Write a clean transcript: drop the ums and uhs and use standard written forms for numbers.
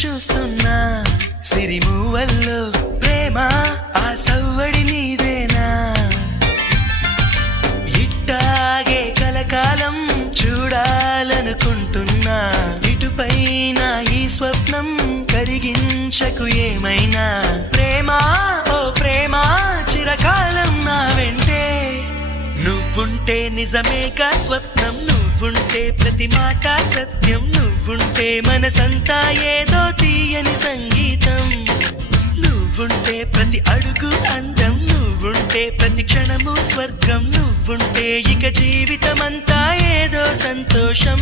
చూస్తున్నా సిరిమూవల్లో ప్రేమ ఆ సవ్వడి నీదేనా ఇట్టాగే కలకాలం చూడాలనుకుంటున్నా ఇటుపైన ఈ స్వప్నం కరిగించకు ఏమైనా ప్రేమ ఓ ప్రేమ చిరకాలం నా వెంటే నువ్వుంటే నిజమేగా స్వప్నం నువ్వుంటే ప్రతి మాట సత్యం నువ్వుంటే మనసంతా ఏదో తీయని సంగీతం నువ్వుంటే ప్రతి అడుగు అందం నువ్వుంటే ప్రతి క్షణము స్వర్గం నువ్వుంటే ఇక జీవితమంతా ఏదో సంతోషం